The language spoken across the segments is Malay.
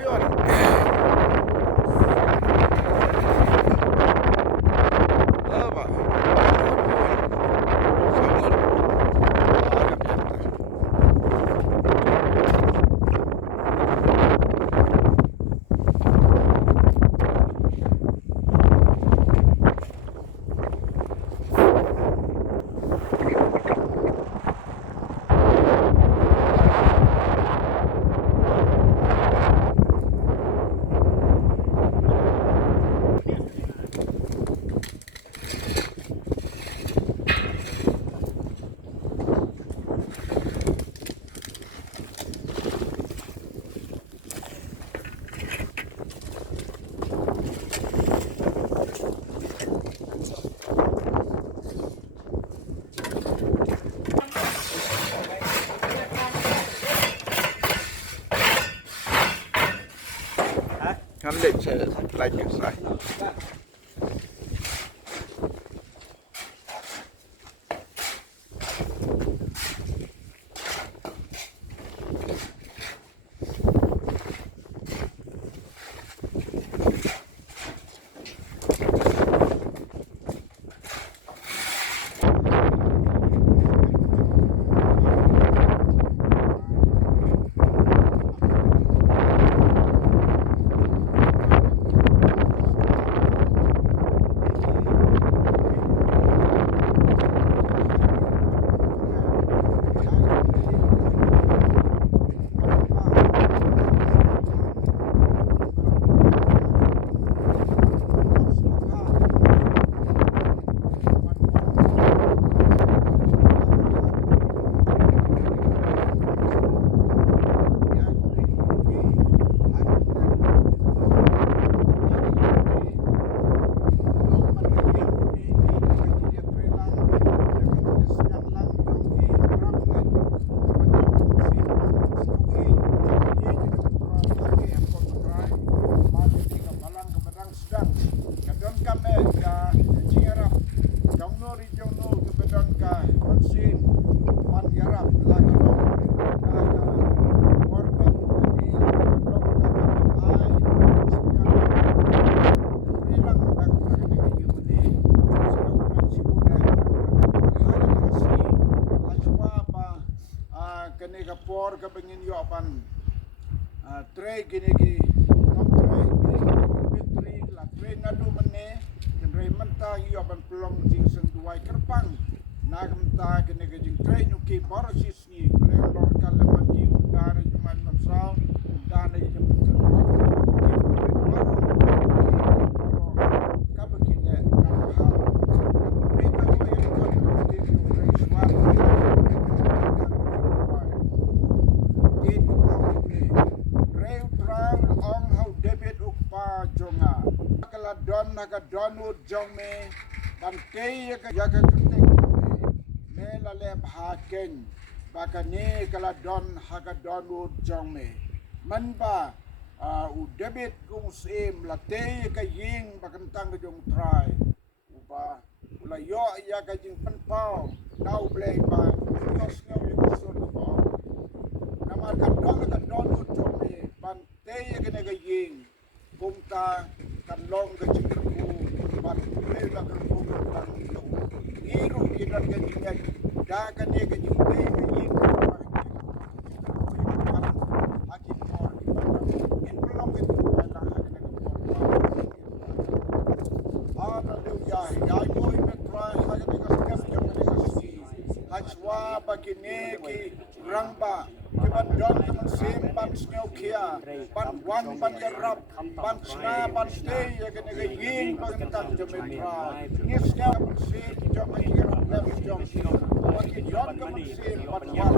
pion. Apa? Sangat. Ada biasa. Kan lệ sẽ lại những sai. Kene kapor ka bengin yo pan tray gini ki nom tray betri la tray ngadu mene tray menta yo pan pelong jing seng duai kerpang nagam ta kene ke jing tray nyuki borosis ni blem lor kalaman ki udara juman mamsal udara jing don naga donut jong me ban kei ka jaga kutek me la le bhaken bakane kala don haga donut jong me man ba u debit kum sim la te ka ying bakantang jong try uba ula yo ya ka jing pan pau dau play ba nos ngau yo so to ba nama ka donut jong me ban te ka ne ka ying kumta kan long ke cikgu ban bela kerbu kan iru kidan ke jingai da kan ne ke jingai ke yin hakim mor in belum ke bela hakim ada lu ya yo me try hakim ke skam yo ke si hajwa bagine ki rangba ban don kan sim ban sneu kia ban wan ban yarap ban sna ban stay ya kan ga yin ban tan jametra ni sneu ban sim jo ma yarap lem jo ban ki yon kan sim ban wan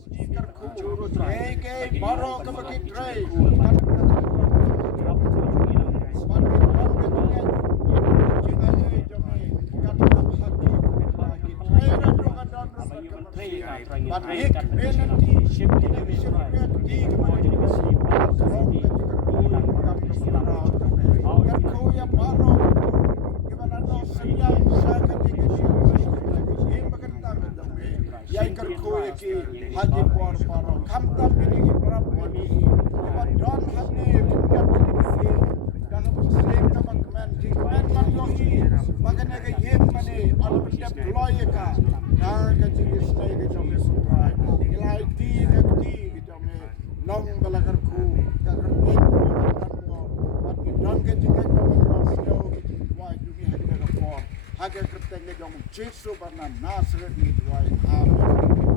speaker ku ke baro ka ki tray but hik penalty ship kini ship di kepada kan kau ya baro gimana no senyap saya kan ini bagan tak Yai kerku yaki hagi por poro. Kamtam kini berap wani. Iba don hane kumdat kini. Dan muslim kapan kemen di kemen man yohi. Makanya ke yem mani alam tiap deploy ka. Nah kaji isnai ke jome sutrai. Ilai ti ke jome long balakarku. Kakerting don ke jingga kapan snow wai dunia hadi ke por. Haga kerteng ke jong Jesu barna Nasret ni wai amen.